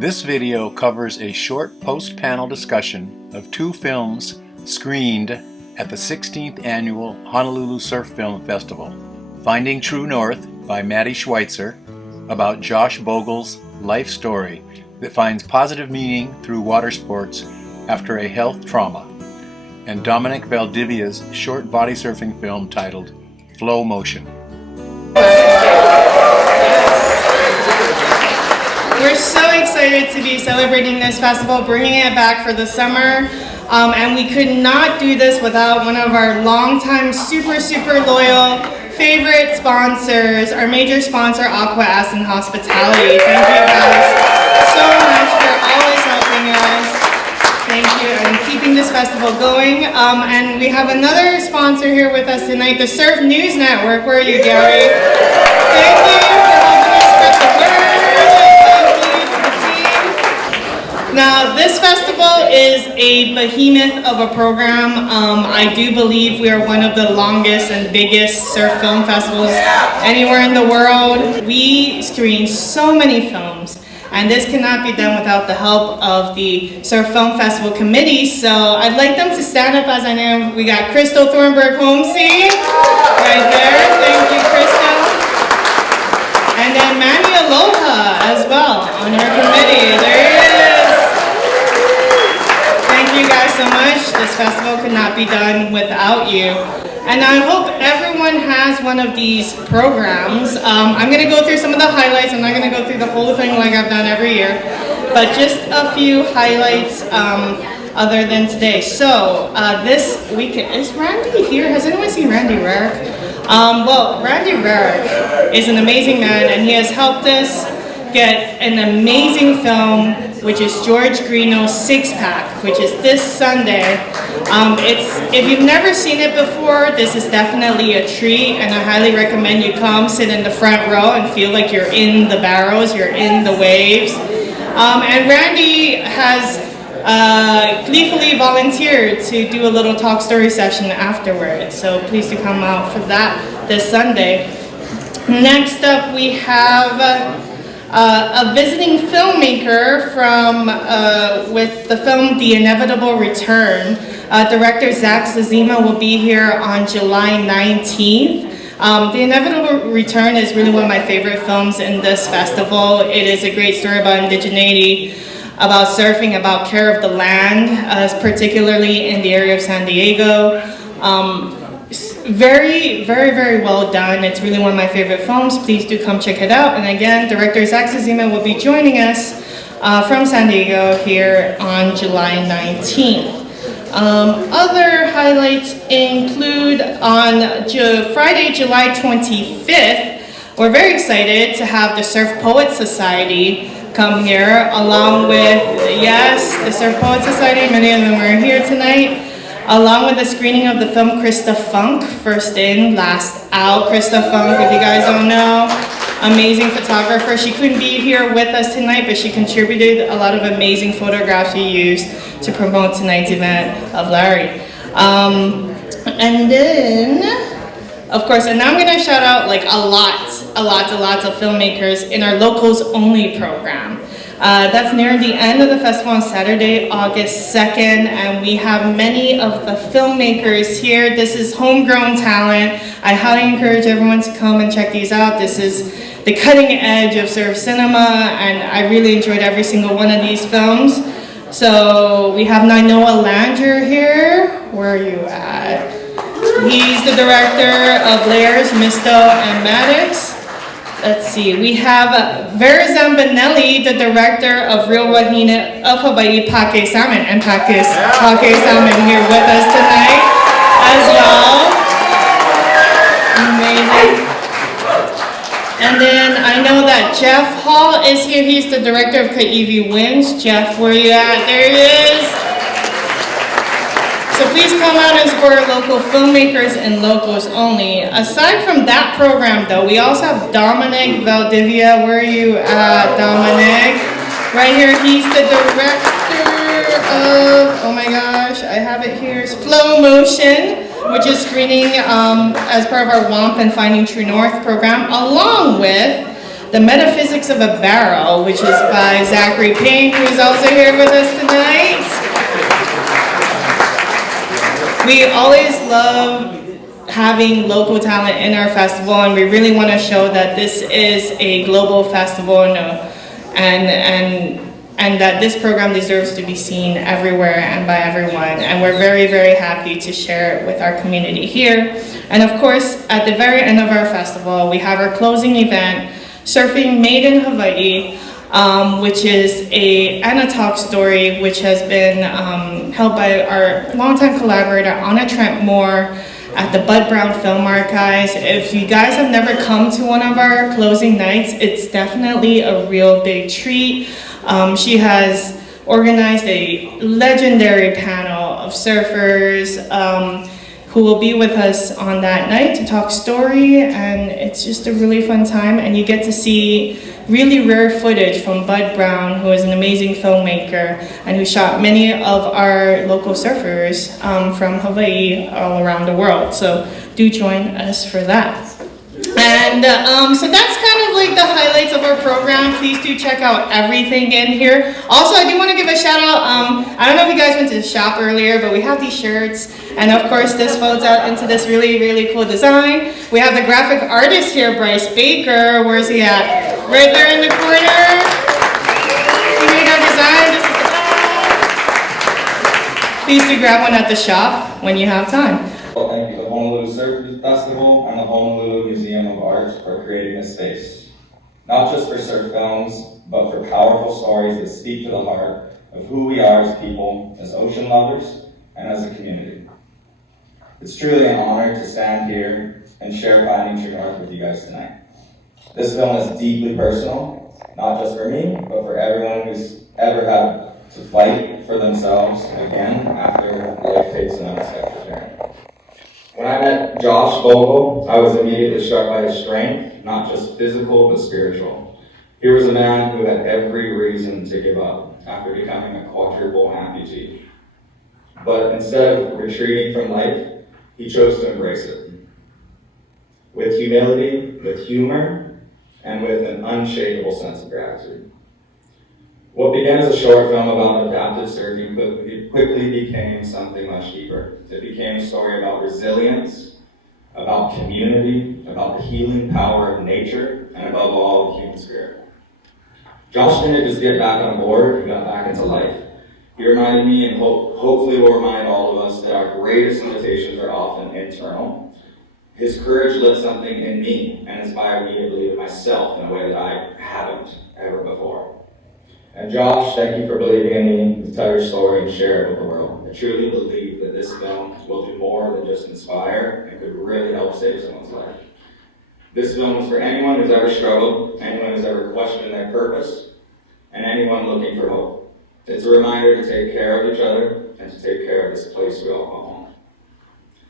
This video covers a short post-panel discussion of two films screened at the 16th Annual Honolulu Surf Film Festival. Finding True North by Matty Schweitzer, about Josh Bogle's life story that finds positive meaning through water sports after a health trauma, and Dominic Valdivia's short body surfing film titled Flow Motion. We're so excited to be celebrating this festival, bringing it back for the summer, and we could not do this without one of our longtime, super loyal favorite sponsors, our major sponsor, Aqua Aston Hospitality. Thank you guys so much for always helping us. Thank you, and keeping this festival going. And we have another sponsor here with us tonight, the Surf News Network. Where are you, Gary? Thank you for helping us spread the word. Now, this festival is a behemoth of a program. I do believe we are one of the longest and biggest surf film festivals anywhere in the world. We screen so many films, and this cannot be done without the help of the Surf Film Festival Committee. So I'd like them to stand up as I know. We got Crystal Thornburg Homesey right there. Thank you, Crystal. And then Manny Aloha as well on our committee. There he is. Thank you guys so much. This festival could not be done without you. And I hope everyone has one of these programs. I'm going to go through some of the highlights. I'm not going to go through the whole thing like I've done every year, but just a few highlights other than today. So this weekend, is Randy here? Has anyone seen Randy Rarick? Well, Randy Rarick is an amazing man, and he has helped us get an amazing film, which is George Greeno's Six Pack, which is this Sunday. If you've never seen it before, this is definitely a treat, and I highly recommend you come sit in the front row and feel like you're in the barrels, you're in the waves. And Randy has gleefully volunteered to do a little talk story session afterwards, so please do come out for that this Sunday. Next up, we have a visiting filmmaker from with the film The Inevitable Return. Director Zach Zazima will be here on July 19th. The Inevitable Return is really one of my favorite films in this festival. It is a great story about indigeneity, about surfing, about care of the land, particularly in the area of San Diego. Very well done. It's really one of my favorite films. Please do come check it out. And again, director Zach Zazima will be joining us from San Diego here on July 19th. Other highlights include on Friday, July 25th, we're very excited to have the Surf Poets Society come here, along with, yes, the Surf Poets Society, many of them are here tonight, along with the screening of the film Krista Funk, First In, Last Out. Krista Funk, if you guys don't know, amazing photographer. She couldn't be here with us tonight, but she contributed a lot of amazing photographs she used to promote tonight's event of Larry. And then, of course, and now I'm gonna shout out like a lot of filmmakers in our Locals Only program. That's near the end of the festival on Saturday, August 2nd, and we have many of the filmmakers here. This is homegrown talent. I highly encourage everyone to come and check these out. This is the cutting edge of surf cinema, and I really enjoyed every single one of these films. So we have Nainoa Langer here. Where are you at? He's the director of Layers, Misto, and Maddox. Let's see, we have Vera Zambinelli, the director of Real Wahine of Hawaii Pake Salmon, and Pake Salmon here with us tonight as well. Amazing. And then I know that Jeff Hall is here. He's the director of Kaiwi Winds. Jeff, where you at? There he is. So please come out and support local filmmakers and Locals Only. Aside from that program though, we also have Dominic Valdivia. Where are you at, Dominic? Right here, he's the director of, oh my gosh, I have it here, it's Flow Motion, which is screening as part of our WAMP and Finding True North program, along with The Metaphysics of a Barrel, which is by Zachary Pink, who's also here with us tonight. We always love having local talent in our festival, and we really want to show that this is a global festival and that this program deserves to be seen everywhere and by everyone. And we're very, very happy to share it with our community here. And of course, at the very end of our festival, we have our closing event, Surfing Made in Hawaii, which is a talk story which has been held by our longtime collaborator, Anna Trent Moore, at the Bud Brown Film Archives. If you guys have never come to one of our closing nights, it's definitely a real big treat. She has organized a legendary panel of surfers who will be with us on that night to talk story, and it's just a really fun time, and you get to see really rare footage from Bud Brown, who is an amazing filmmaker and who shot many of our local surfers from Hawaii all around the world. So do join us for that. And so that's kind of like the highlights of our program. Please do check out everything in here. Also, I do want to give a shout out. I don't know if you guys went to the shop earlier, but we have these shirts. And of course, this folds out into this really, really cool design. We have the graphic artist here, Bryce Baker. Where's he at? Right there in the corner. He made our design. This is the back. Please do grab one at the shop when you have time. Well, thank you, the Honolulu Surf Festival and the Honolulu Museum of Art for creating this space. Not just for surf films, but for powerful stories that speak to the heart of who we are as people, as ocean lovers, and as a community. It's truly an honor to stand here and share Finding True North with you guys tonight. This film is deeply personal, not just for me, but for everyone who's ever had to fight for themselves again after life takes an unexpected turn. When I met Josh Bogle, I was immediately struck by his strength, not just physical, but spiritual. Here was a man who had every reason to give up after becoming a quadruple amputee. But instead of retreating from life, he chose to embrace it. With humility, with humor, and with an unshakable sense of gratitude. What began as a short film about adaptive surfing quickly became something much deeper. It became a story about resilience, about community, about the healing power of nature, and above all, the human spirit. Josh didn't just get back on board, he got back into life. He reminded me, and hopefully will remind all of us, that our greatest limitations are often internal. His courage lit something in me and inspired me to believe in myself in a way that I haven't ever before. And Josh, thank you for believing in me to tell your story and share it with the world. I truly believe that this film will do more than just inspire and could really help save someone's life. This film is for anyone who's ever struggled, anyone who's ever questioned their purpose, and anyone looking for hope. It's a reminder to take care of each other and to take care of this place we all call home.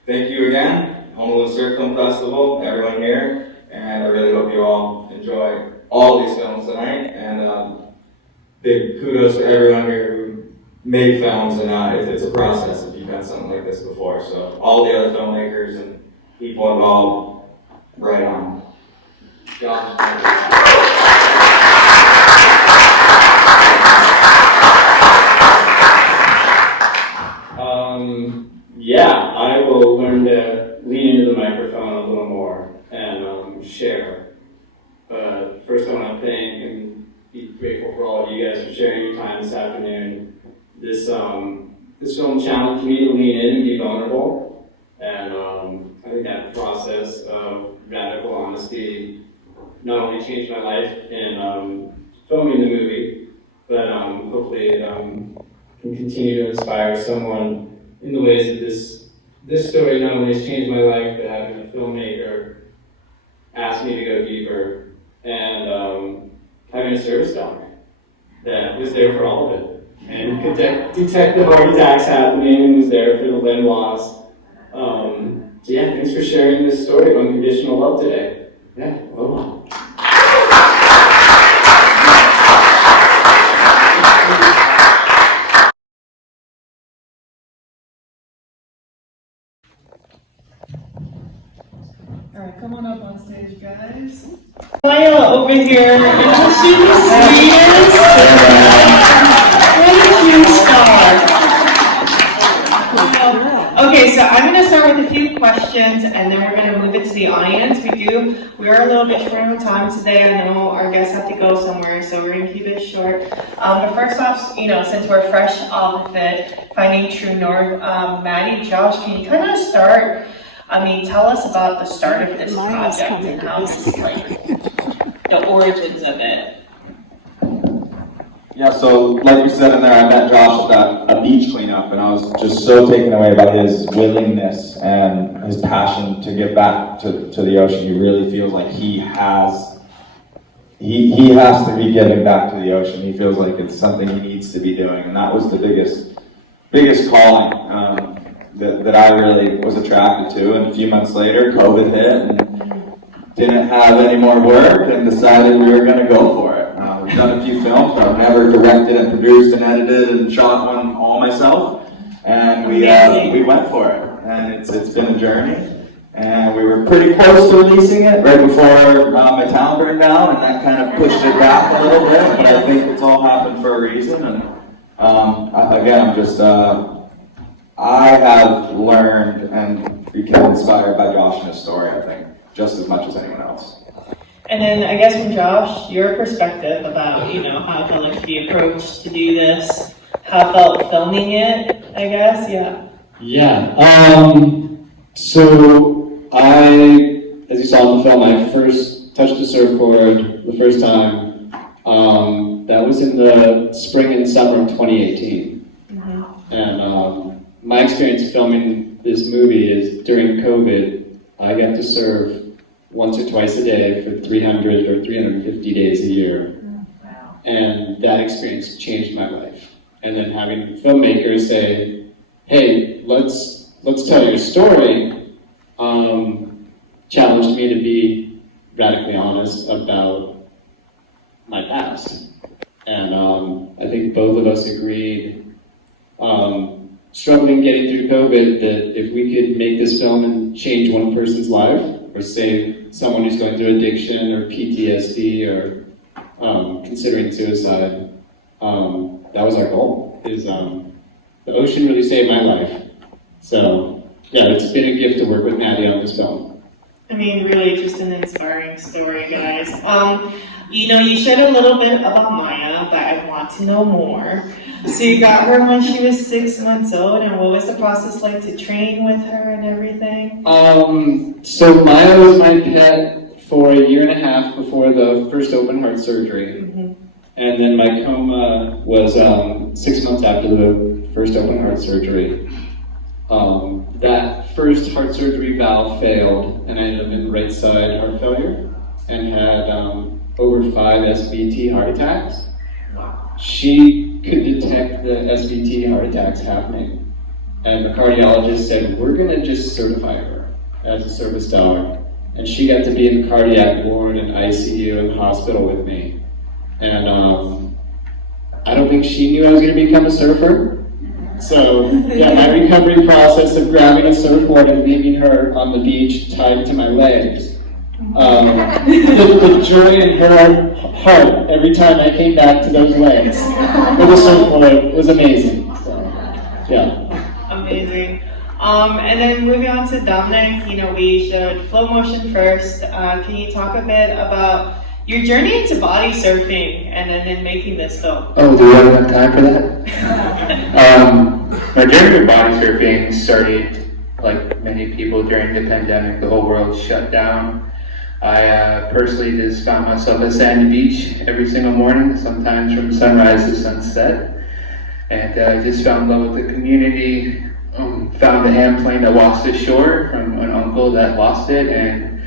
Thank you again, Honolulu Surf Film Festival, everyone here, and I really hope you all enjoy all these films tonight, and big kudos to everyone here who made films, and it's a process if you've done something like this before, so all the other filmmakers and people involved, right on. Josh. Yeah, I will learn to lean into the microphone a little more and share. But first I want to thank and be grateful for all of you guys for sharing your time this afternoon. This film challenged me to lean in and be vulnerable. And I think that process of radical honesty not only changed my life in filming the movie, but hopefully it can continue to inspire someone in the ways that this story not only has changed my life, but having a filmmaker ask me to go deeper, and having a service dog that was there for all of it, and could detect the heart attacks happening, and was there for the limb loss. So yeah, thanks for sharing this story of unconditional love today. Yeah, aloha. All right, come on up on stage, guys. Kyle, over over here. Isn't she the sweetest? What a cute star. Okay, so I'm going to start with a few questions, and then we're going to move it to the audience. We are a little bit short on time today. I know our guests have to go somewhere, so we're going to keep it short. But first off, since we're fresh off of it, Finding True North, Matty, Josh, can you kind of start? Tell us about the start of this project and how it's like the origins of it. Yeah, so like we said in there, I met Josh at a beach cleanup, and I was just so taken away by his willingness and his passion to give back to the ocean. He really feels like he has to be giving back to the ocean. He feels like it's something he needs to be doing, and that was the biggest calling that I really was attracted to. And a few months later, COVID hit, and didn't have any more work, and decided we were going to go for it. We've done a few films, but I've never directed and produced and edited and shot one all myself. And we went for it, and it's been a journey. And we were pretty close to releasing it right before my town burned down, and that kind of pushed it back a little bit. But I think it's all happened for a reason. And again, I'm just I have learned and become inspired by Josh and his story, I think, just as much as anyone else. And then I guess from Josh, your perspective about, how it felt like to be approached to do this, how it felt filming it, I guess, yeah. Yeah, so as you saw in the film, I first touched the surfboard the first time. That was in the spring and summer of 2018. Mm-hmm. And my experience filming this movie is during COVID, I got to surf once or twice a day for 300 or 350 days a year. Wow. And that experience changed my life. And then having filmmakers say, hey, let's tell your story, challenged me to be radically honest about my past. And I think both of us agreed, struggling getting through COVID, that if we could make this film and change one person's life, or save someone who's going through addiction or PTSD or considering suicide, that was our goal. The ocean really saved my life. So yeah, it's been a gift to work with Matty on this film. Really just an inspiring story, guys. You shared a little bit about Maya, but I want to know more. So you got her when she was 6 months old, and what was the process like to train with her and everything? So Maya was my pet for a year and a half before the first open heart surgery. Mm-hmm. And then my coma was 6 months after the first open heart surgery. That first heart surgery valve failed, and I ended up in right side heart failure and had over 5 SVT heart attacks. She could detect the SVT heart attacks happening, and the cardiologist said, we're going to just certify her as a service dog. And she got to be in the cardiac ward and ICU and hospital with me. And I don't think she knew I was going to become a surfer. So yeah, my recovery process of grabbing a surfboard and leaving her on the beach tied to my legs. The joy in her heart every time I came back to those legs with a surfboard was amazing. So, yeah. Amazing. And then moving on to Dominic, we showed flow motion first. Can you talk a bit about your journey into body surfing and then in making this film? Oh, do we have enough time for that? My journey with body surfing started, like many people, during the pandemic. The whole world shut down. I personally just found myself at Sandy Beach every single morning, sometimes from sunrise to sunset. And I just found love with the community. Found a hand plane that washed ashore from an uncle that lost it, and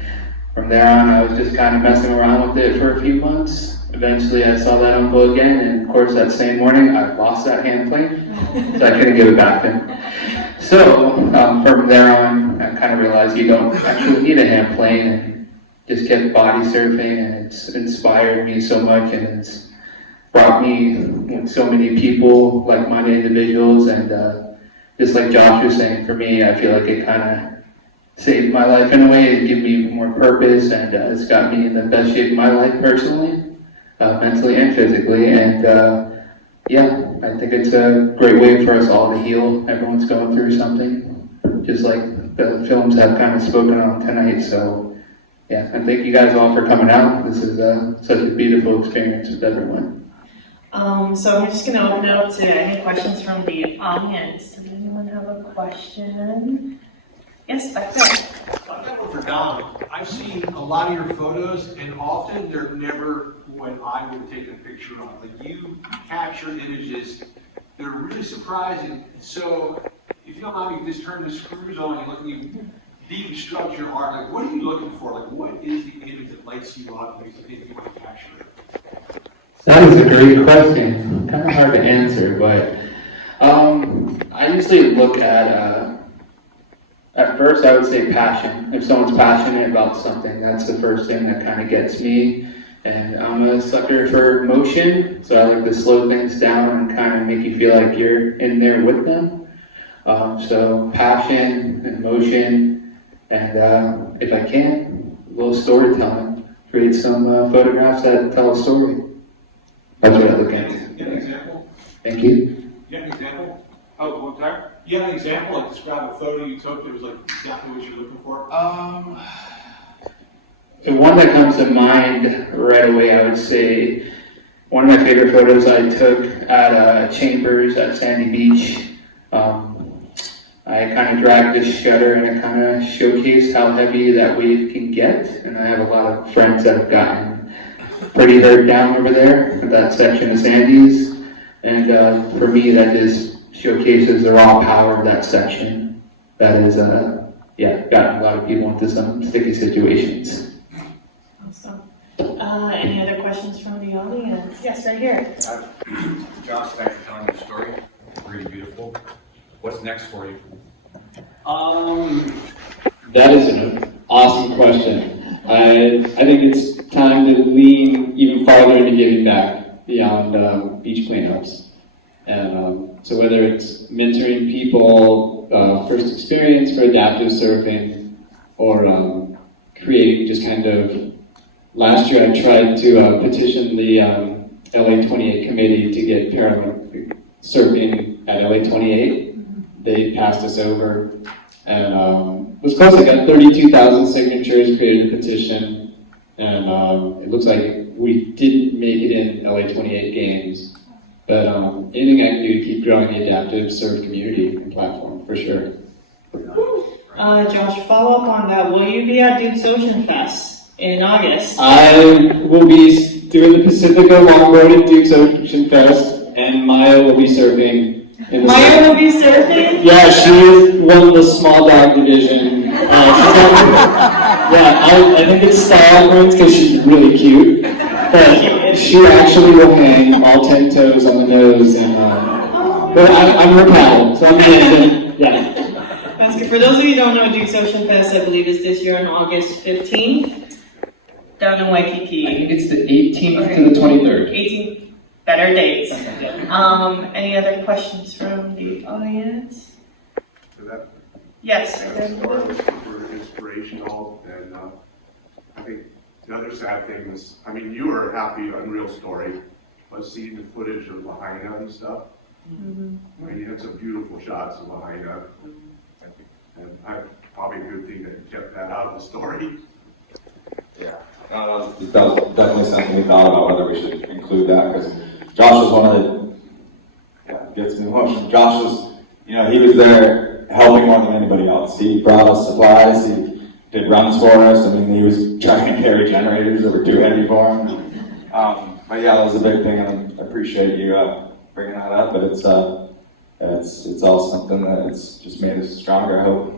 from there on I was just kind of messing around with it for a few months. Eventually I saw that uncle again, and of course that same morning I lost that hand plane, so I couldn't give it back to him. So from there on I kind of realized you don't actually need a hand plane, and just kept body surfing, and it's inspired me so much, and it's brought me so many people, like-minded individuals, and just like Josh was saying, for me, I feel like it kind of saved my life in a way and given me more purpose, and it's got me in the best shape of my life personally, mentally and physically. And yeah, I think it's a great way for us all to heal. Everyone's going through something, just like the films have kind of spoken on tonight. So yeah, and thank you guys all for coming out. This is such a beautiful experience with everyone. So I'm just going to open it up to any questions from the audience. Does anyone have a question? Yes, back there. I have one for Dom. I've seen a lot of your photos, and often they're never what I would take a picture of. Like, you capture images, they're really surprising. So, if you don't mind, you just turn the screws on and look at you deconstruct your art. Like, what are you looking for? Like, what is the image that lights you up and makes you think you want to capture it? That is a great question. Kind of hard to answer, but I usually look at first I would say passion. If someone's passionate about something, that's the first thing that kind of gets me. And I'm a sucker for motion, so I like to slow things down and kind of make you feel like you're in there with them. So passion and motion, and if I can, a little storytelling. Create some photographs that tell a story. That's what I look at. You have an example? Thank you. You have an example? Oh, one time? You have an example? Like, describe a photo you took that was like exactly what you're looking for? The one that comes to mind right away, I would say, one of my favorite photos I took at Chambers at Sandy Beach. I kind of dragged this shutter and it kind of showcased how heavy that wave can get. And I have a lot of friends that have gotten pretty hurt down over there at that section of Sandy's. And for me, that just showcases the raw power of that section. That is, gotten a lot of people into some sticky situations. Awesome. Any other questions from the audience? Yes, right here. Josh, thanks for telling your story. Really beautiful. What's next for you? That is an awesome question. I think it's time to lean even farther into giving back beyond beach cleanups. And so whether it's mentoring people, first experience for adaptive surfing, or creating just kind of, last year I tried to petition the LA 28 committee to get Paralympic surfing at LA 28. They passed us over, and it was close. I got 32,000 signatures, created a petition, and it looks like we didn't make it in LA 28 games. But anything I can do to keep growing the adaptive surf community and platform, for sure. Josh, follow up on that. Will you be at Duke's Ocean Fest in August? I will be doing the Pacifica Longboard at Duke's Ocean Fest, and Maya will be surfing. Maya will be surfing? Yeah, she won the small dog division. I think it's style points because she's really cute. But she actually will hang all 10 toes on the nose, and but I'm her pal, so I'm dancing. Yeah. That's good. For those of you who don't know, Duke's Ocean Fest, I believe, is this year on August 15th, down in Waikiki. I think it's the 18th to the 23rd. 18th. Better dates. Any other questions from the audience? Yes. Super inspirational, and I think the other sad thing was, I mean, you were a happy, unreal story, but seeing the footage of Lahaina and stuff, I mean, you had some beautiful shots of Lahaina, and probably a good thing that you kept that out of the story. Yeah, that was definitely something we thought about whether we should include that, because Josh was one of the, gets me emotional. Josh was, he was there helping more than anybody else. He brought us supplies, he did runs for us. I mean, he was trying to carry generators that were too heavy for him. But yeah, that was a big thing, and I appreciate you bringing that up, but it's all something that's just made us stronger, I hope.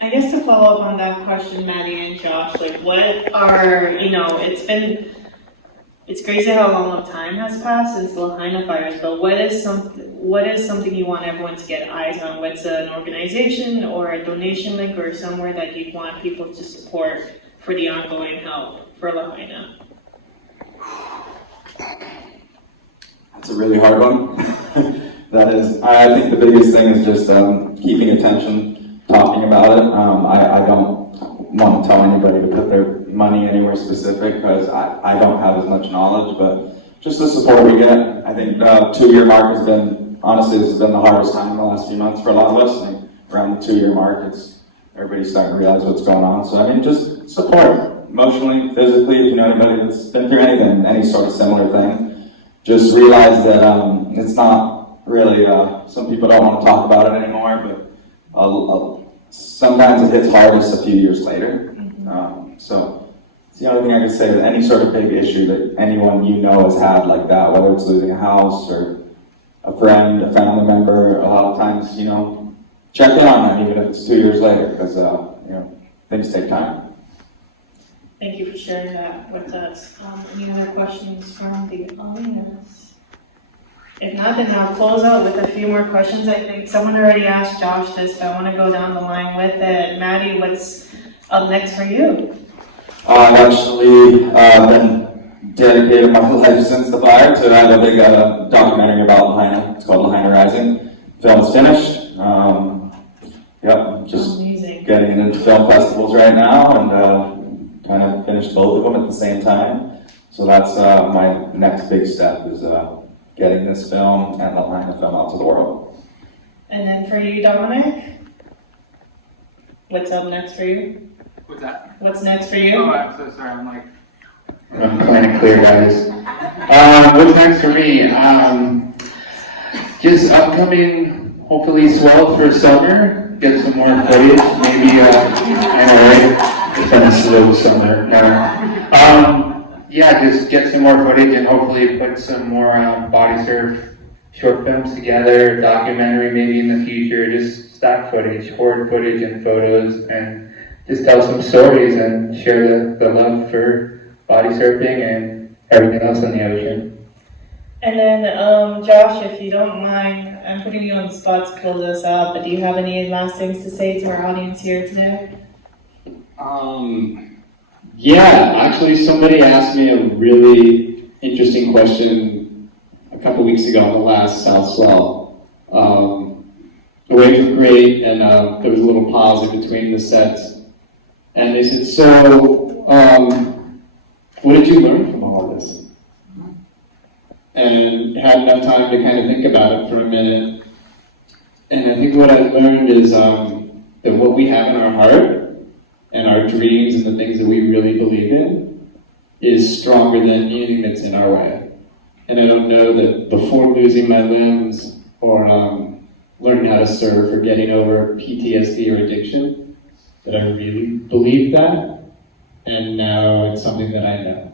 I guess to follow up on that question, Matty and Josh, like what are, it's crazy how long of time has passed since the Lahaina fires, but what is something you want everyone to get eyes on? What's an organization or a donation link or somewhere that you want people to support for the ongoing help for Lahaina? That's a really hard one. That is, I think the biggest thing is just keeping attention talking about it. I don't want to tell anybody to put their money anywhere specific because I don't have as much knowledge, but just the support we get. I think 2-year mark has been, honestly, this has been the hardest time in the last few months for a lot of us. I think around the 2-year mark, everybody's starting to realize what's going on. So I mean, just support, emotionally, physically, if you know anybody that's been through anything, any sort of similar thing. Just realize that it's not really, some people don't want to talk about it anymore, but sometimes it hits hardest a few years later. So it's the only thing I could say, that any sort of big issue that anyone you know has had like that, whether it's losing a house or a friend, a family member, a lot of times, check in on them, even if it's 2 years later, because, things take time. Thank you for sharing that with us. Any other questions from the audience? If not, then I'll close out with a few more questions. I think someone already asked Josh this, but I want to go down the line with it. Matty, what's up next for you? I've actually been dedicated my life since the fire to have a big documentary about Lahaina. It's called Lahaina Rising. Film's finished. Just amazing. Getting into film festivals right now, and kind of finished both of them at the same time. So that's my next big step, is getting this film and the Lahaina film out to the world. And then for you, Dominic, what's up next for you? What's that? What's next for you? Oh, I'm so sorry. I'm like, I'm kind of clear, guys. What's next for me? Just upcoming, hopefully, swell for summer. Get some more footage, maybe. I know, right? It's been a slow summer. Yeah, just get some more footage and hopefully put some more body surf short films together, documentary maybe in the future. Just stock footage, hoard footage and photos, and just tell some stories and share the love for body surfing and everything else in the ocean. And then, Josh, if you don't mind, I'm putting you on the spot to close us up, but do you have any last things to say to our audience here today? Yeah, actually somebody asked me a really interesting question a couple weeks ago on the last South Swell. The waves were great, and there was a little pause in between the sets. And they said, so, what did you learn from all of this? And had enough time to kind of think about it for a minute. And I think what I learned is that what we have in our heart and our dreams and the things that we really believe in is stronger than anything that's in our way. And I don't know that before losing my limbs or learning how to surf or getting over PTSD or addiction, that I really believed that. And now it's something that I know.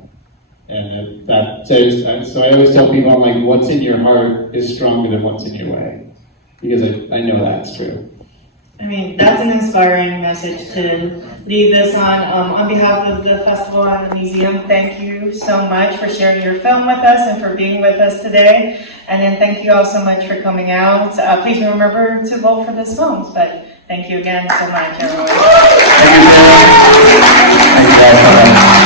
And that says, so I always tell people, I'm like, what's in your heart is stronger than what's in your way. Because I know that's true. I mean, that's an inspiring message to leave this on behalf of the festival and the museum. Thank you so much for sharing your film with us and for being with us today. And then thank you all so much for coming out. Please remember to vote for this film. But thank you again so much, everyone. Thank you.